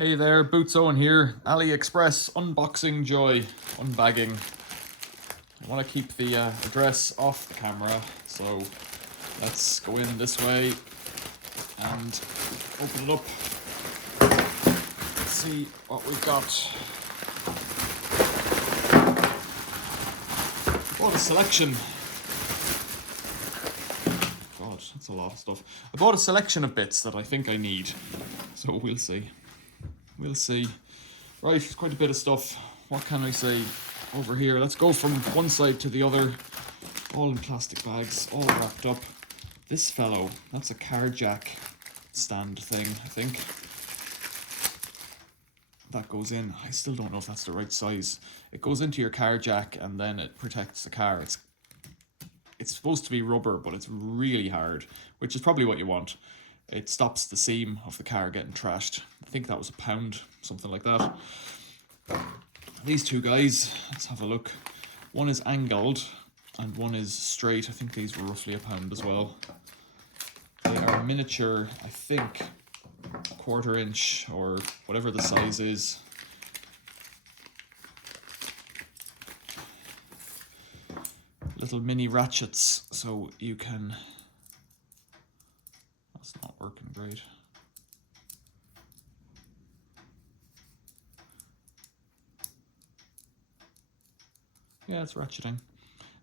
Hey there, Boots Owen here. Aliexpress unboxing joy, unbagging. I want to keep the address off the camera, so let's go in this way and open it up. Let's see what we've got. Bought a selection. God, that's a lot of stuff. I bought a selection of bits that I think I need, so we'll see. We'll see. Right, quite a bit of stuff. What can I say over here? Let's go from one side to the other. All in plastic bags, all wrapped up. This fellow, that's a car jack stand thing, I think. That goes in. I still don't know if that's the right size. It goes into your car jack and then it protects the car. It's supposed to be rubber, but it's really hard, which is probably what you want. It stops the seam of the car getting trashed. I think that was £1, something like that. These two guys, let's have a look. One is angled and one is straight. I think these were roughly £1 as well. They are miniature, I think, 1/4 inch or whatever the size is. Little mini ratchets, so you can... That's not working great. Yeah, it's ratcheting.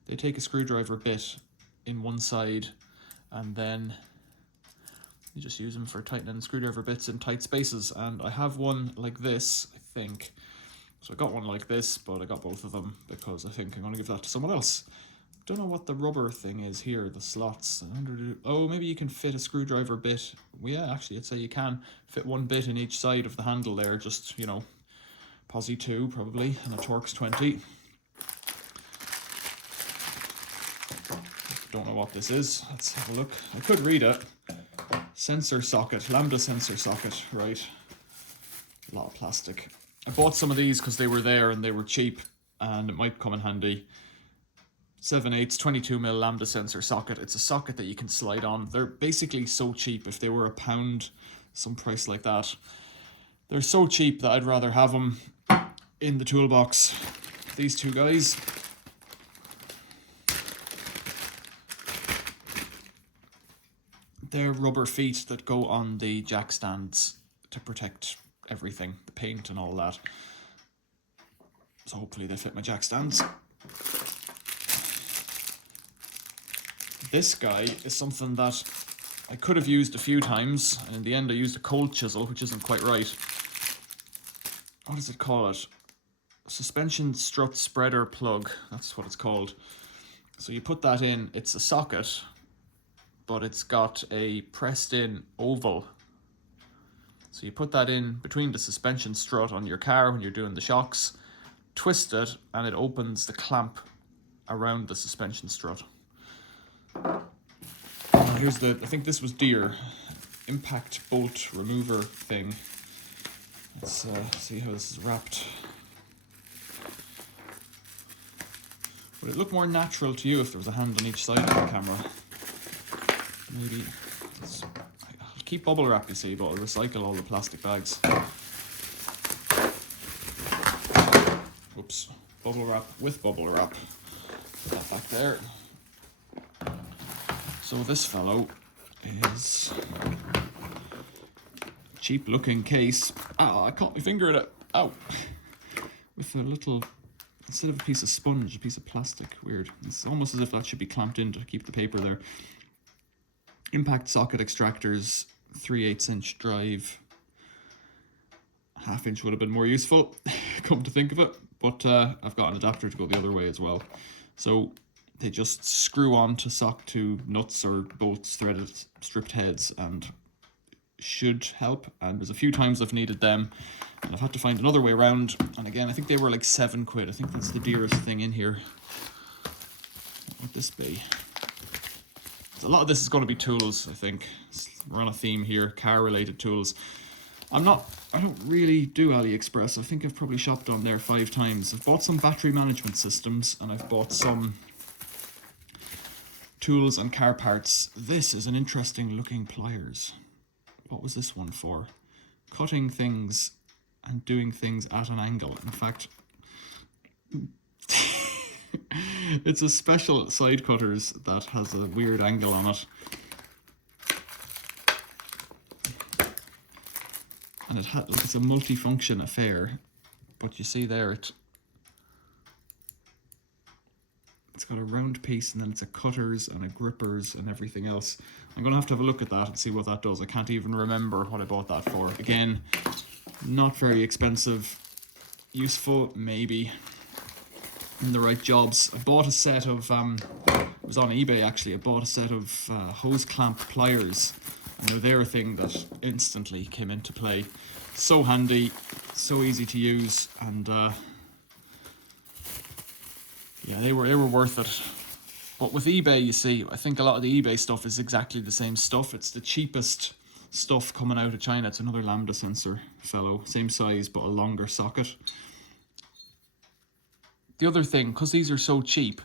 They take a screwdriver bit in one side and then you just use them for tightening screwdriver bits in tight spaces. And I have one like this, I think. So I got one like this, but I got both of them because I think I'm going to give that to someone else. Don't know what the rubber thing is here, the slots. Oh, maybe you can fit a screwdriver bit. Well, yeah, actually, I'd say you can fit one bit in each side of the handle there. Just, you know, posi 2 probably, and a Torx 20. Don't know what this is. Let's have a look. I could read it. Sensor socket, lambda sensor socket, right. A lot of plastic. I bought some of these because they were there and they were cheap and it might come in handy. 7/8 22mm lambda sensor socket. It's a socket that you can slide on. They're basically so cheap. If they were £1, some price like that, they're so cheap that I'd rather have them in the toolbox. These two guys. They're rubber feet that go on the jack stands to protect everything, the paint and all that. So hopefully they fit my jack stands. This guy is something that I could have used a few times, and in the end I used a cold chisel, which isn't quite right. What does it call it? Suspension strut spreader plug, that's what it's called. So you put that in, it's a socket, but it's got a pressed in oval. So you put that in between the suspension strut on your car when you're doing the shocks, twist it, and it opens the clamp around the suspension strut. Here's the, I think this was Deere, impact bolt remover thing. Let's see how this is wrapped. Would it look more natural to you if there was a hand on each side of the camera? Maybe. I'll keep bubble wrap, you see, but I'll recycle all the plastic bags. Oops. Bubble wrap with bubble wrap. Put that back there. So this fellow is a cheap looking case. Oh, I caught my finger in it. Ow. With a little, instead of a piece of sponge, a piece of plastic. Weird. It's almost as if that should be clamped in to keep the paper there. Impact socket extractors, 3/8 inch drive. 1/2 inch would have been more useful, come to think of it. But I've got an adapter to go the other way as well. So they just screw on to sock to nuts or bolts, threaded stripped heads, and should help. And there's a few times I've needed them and I've had to find another way around. And again, I think they were like £7. I think that's the dearest thing in here. What would this be? A lot of this is going to be tools, I think. We're on a theme here, car related tools. I don't really do Aliexpress. I think I've probably shopped on there 5 times. I've bought some battery management systems and I've bought some tools and car parts. This is an interesting looking pliers. What was this one for? Cutting things and doing things at an angle. In fact, it's a special side cutters that has a weird angle on it. And it's a multi-function affair, but you see there it's got a round piece, and then it's a cutters and a grippers and everything else. I'm going to have a look at that and see what that does. I can't even remember what I bought that for. Again, not very expensive, useful maybe in the right jobs. I bought a set of, it was on eBay actually, I bought a set of hose clamp pliers, and they're a thing that instantly came into play. So handy, so easy to use, and yeah, they were worth it. But with eBay, you see, I think a lot of the eBay stuff is exactly the same stuff. It's the cheapest stuff coming out of China. It's another lambda sensor fellow, same size but a longer socket. The other thing, because these are so cheap,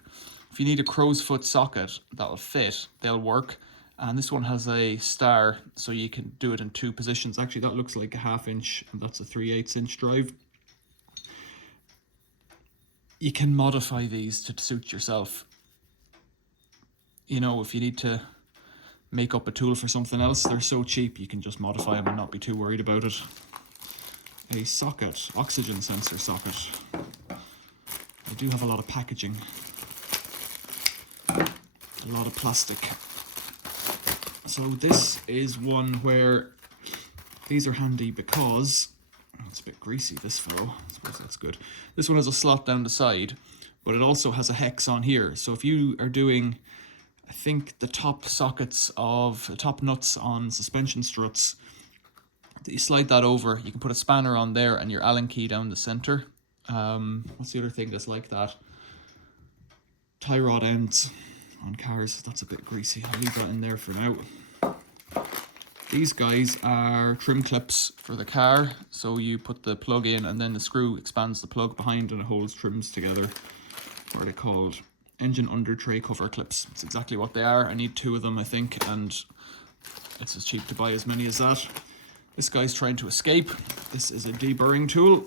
if you need a crow's foot socket that'll fit, they'll work. And this one has a star, so you can do it in 2 positions. Actually, that looks like a 1/2 inch, and that's a 3/8 inch drive. You can modify these to suit yourself. You know, if you need to make up a tool for something else, they're so cheap you can just modify them and not be too worried about it. A socket, oxygen sensor socket. I do have a lot of packaging, a lot of plastic. So this is one where these are handy because it's a bit greasy, this fellow. I suppose that's good. This one has a slot down the side, but it also has a hex on here. So if you are doing, I think, the top sockets of the top nuts on suspension struts, you slide that over, you can put a spanner on there and your Allen key down the center. What's the other thing that's like that? Tie rod ends on cars. That's a bit greasy. I'll leave that in there for now. These guys are trim clips for the car. So you put the plug in and then the screw expands the plug behind and it holds trims together. What are they called? Engine under tray cover clips. It's exactly what they are. I need 2 of them, I think, and it's as cheap to buy as many as that. This guy's trying to escape. This is a deburring tool.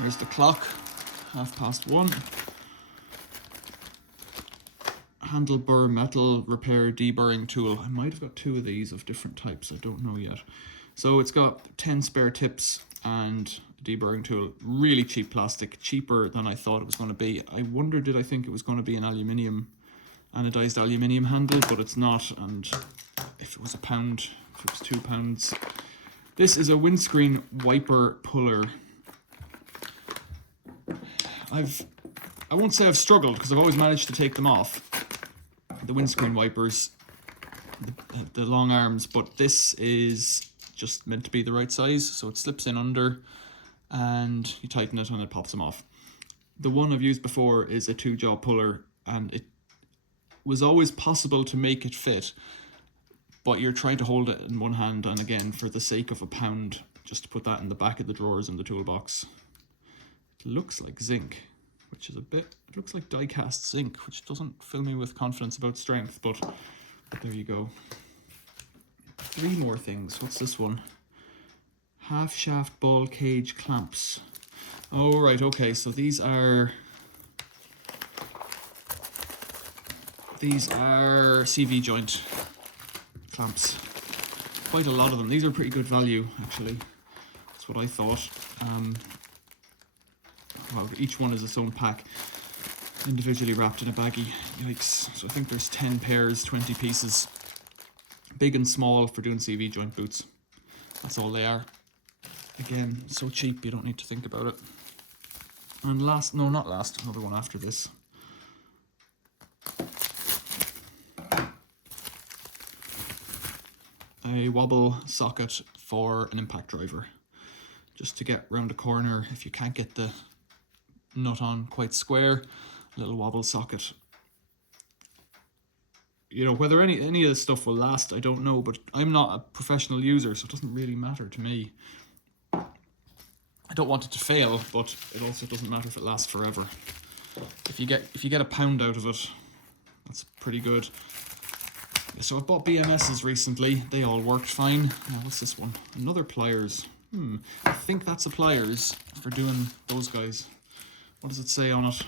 There's the clock, 1:30. Handle burr metal repair deburring tool. I might have got 2 of these of different types, I don't know yet. So it's got 10 spare tips and a deburring tool. Really cheap plastic, cheaper than I thought it was going to be. I wonder, did I think it was going to be an aluminium, anodized aluminium handle, but it's not. And if it was £1, if it was £2. This is a windscreen wiper puller. I won't say I've struggled because I've always managed to take them off, the windscreen wipers, the long arms, but this is just meant to be the right size, so it slips in under and you tighten it and it pops them off. The one I've used before is a 2-jaw puller, and it was always possible to make it fit, but you're trying to hold it in one hand, and again, for the sake of £1, just to put that in the back of the drawers in the toolbox. It looks like zinc, which is it looks like die-cast zinc, which doesn't fill me with confidence about strength, but there you go. 3 more things. What's this one? Half shaft ball cage clamps. Oh, right, okay, so these are CV joint clamps. Quite a lot of them. These are pretty good value, actually. That's what I thought. Well, each one is its own pack, individually wrapped in a baggie. Yikes. So I think there's 10 pairs, 20 pieces. Big and small for doing CV joint boots. That's all they are. Again, so cheap you don't need to think about it. And last, no, not last, another one after this. A wobble socket for an impact driver. Just to get round a corner if you can't get the nut on quite square, little wobble socket. You know, whether any of this stuff will last, I don't know, but I'm not a professional user, so it doesn't really matter to me. I don't want it to fail, but it also doesn't matter if it lasts forever. If you get £1 out of it, that's pretty good. So I've bought BMSs recently. They all worked fine. Now, what's this one? Another pliers. I think that's the pliers for doing those guys. What does it say on it?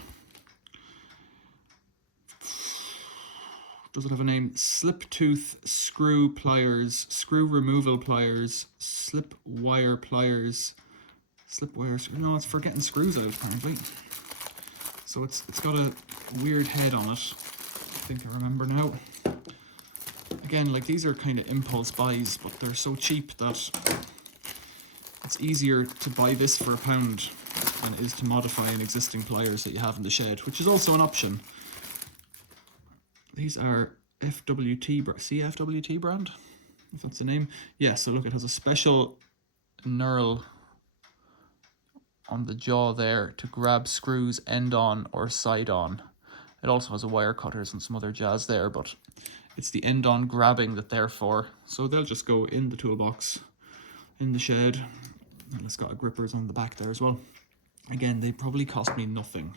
Does it have a name? Slip tooth screw pliers, screw removal pliers, slip wire pliers, slip wires. No, it's for getting screws out apparently. So it's got a weird head on it. I think I remember now. Again, like these are kind of impulse buys, but they're so cheap that it's easier to buy this for £1 than it is to modify an existing pliers that you have in the shed, which is also an option. These are FWT, CFWT brand, if that's the name. Yeah, so look, it has a special knurl on the jaw there to grab screws end on or side on. It also has a wire cutters and some other jazz there, but it's the end on grabbing that they're for. So they'll just go in the toolbox in the shed, and it's got a grippers on the back there as well. Again, they probably cost me nothing,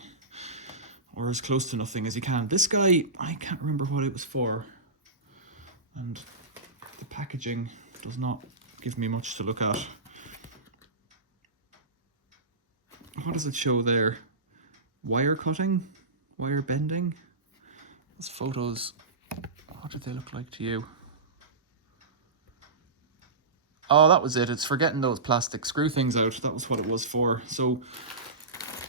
or as close to nothing as you can. This guy, I can't remember what it was for, and the packaging does not give me much to look at. What does it show there? Wire cutting? Wire bending? Those photos, what did they look like to you? Oh, that was it. It's for getting those plastic screw things out. That was what it was for. So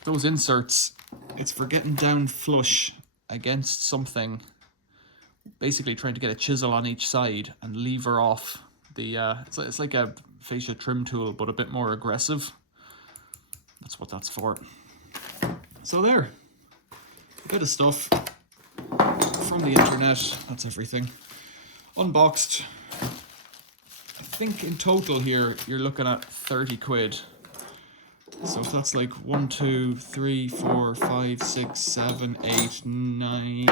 those inserts, it's for getting down flush against something, basically trying to get a chisel on each side and lever off the, it's like a fascia trim tool, but a bit more aggressive. That's what that's for. So there, a bit of stuff from the internet. That's everything. Unboxed. I think in total here, you're looking at 30 quid. So if that's like 1, 2, 3, 4, 5, 6, 7, 8, 9,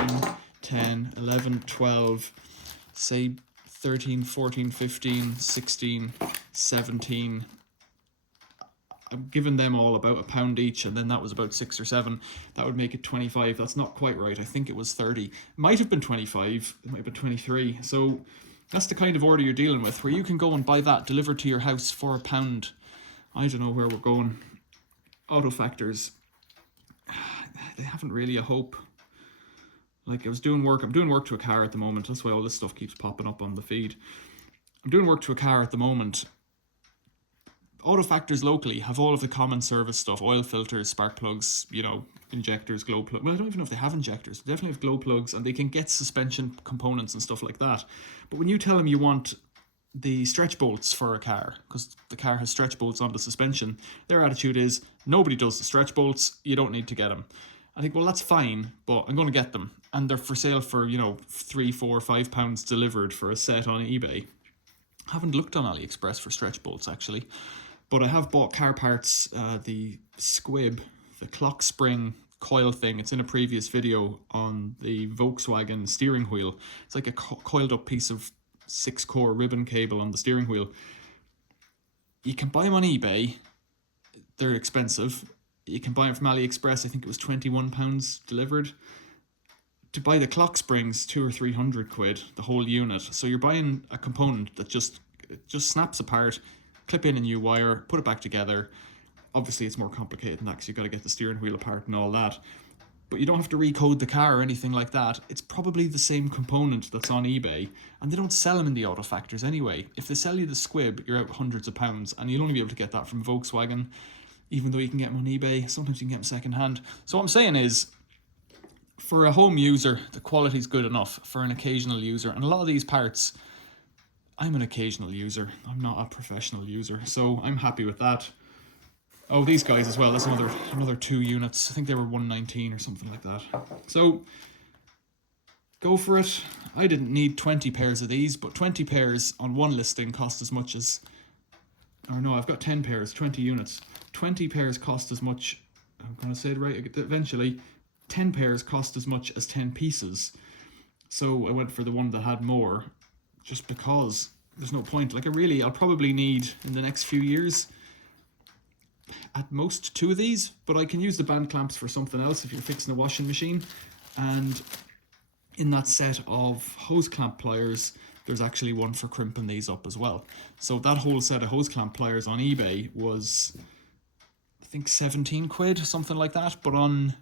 10, 11, 12, say 13, 14, 15, 16, 17. I'm giving them all about £1 each, and then that was about 6 or 7. That would make it 25. That's not quite right. I think it was 30. It might have been 25. It might have been 23. So that's the kind of order you're dealing with, where you can go and buy that delivered to your house for £1. I don't know where we're going. Auto factors, they haven't really a hope. Like, I'm doing work to a car at the moment. That's why all this stuff keeps popping up on the feed. I'm doing work to a car at the moment. Auto factors locally have all of the common service stuff: oil filters, spark plugs, you know, injectors, glow plugs. Well, I don't even know if they have injectors. They definitely have glow plugs, and they can get suspension components and stuff like that. But when you tell them you want the stretch bolts for a car, because the car has stretch bolts on the suspension, their attitude is, nobody does the stretch bolts, you don't need to get them. I think, well, that's fine, but I'm going to get them. And they're for sale for, you know, £3, £4, £5 delivered for a set on eBay. I haven't looked on Aliexpress for stretch bolts, actually. But I have bought car parts, the squib, the clock spring coil thing. It's in a previous video on the Volkswagen steering wheel. It's like a coiled up piece of 6-core ribbon cable on the steering wheel. You can buy them on eBay. They're expensive. You can buy them from AliExpress. I think it was £21 delivered. To buy the clock springs, 200 or 300 quid, the whole unit. So you're buying a component that just snaps apart. Clip in a new wire, put it back together. Obviously it's more complicated than that, because you've got to get the steering wheel apart and all that. But you don't have to recode the car or anything like that. It's probably the same component that's on eBay, and they don't sell them in the auto factors anyway. If they sell you the squib, you're out hundreds of pounds, and you'll only be able to get that from Volkswagen, even though you can get them on eBay. Sometimes you can get them second hand. So what I'm saying is, for a home user, the quality's good enough. For an occasional user, and a lot of these parts, I'm an occasional user. I'm not a professional user, so I'm happy with that. Oh, these guys as well. That's another 2 units. I think they were 119 or something like that. So go for it. I didn't need 20 pairs of these, but 20 pairs on one listing cost as much as, or no, I've got 10 pairs, 20 units. 20 pairs cost as much, I'm going to say it right eventually, 10 pairs cost as much as 10 pieces. So I went for the one that had more, just because there's no point. Like, I'll probably need, in the next few years, at most 2 of these, but I can use the band clamps for something else if you're fixing a washing machine. And in that set of hose clamp pliers, there's actually one for crimping these up as well. So that whole set of hose clamp pliers on eBay was, I think, 17 quid, something like that. But on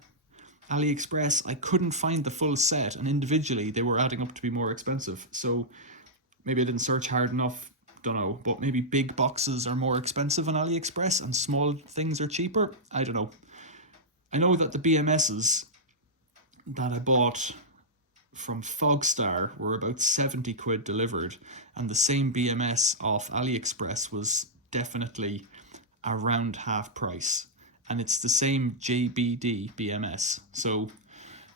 Aliexpress, I couldn't find the full set, and individually they were adding up to be more expensive. So maybe I didn't search hard enough, don't know. But maybe big boxes are more expensive on Aliexpress and small things are cheaper. I don't know. I know that the BMSs that I bought from Fogstar were about 70 quid delivered, and the same BMS off Aliexpress was definitely around half price, and it's the same JBD BMS, so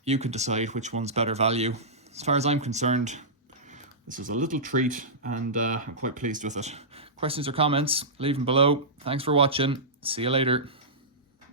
you can decide which one's better value. As far as I'm concerned, this was a little treat, and I'm quite pleased with it. Questions or comments, leave them below. Thanks for watching. See you later.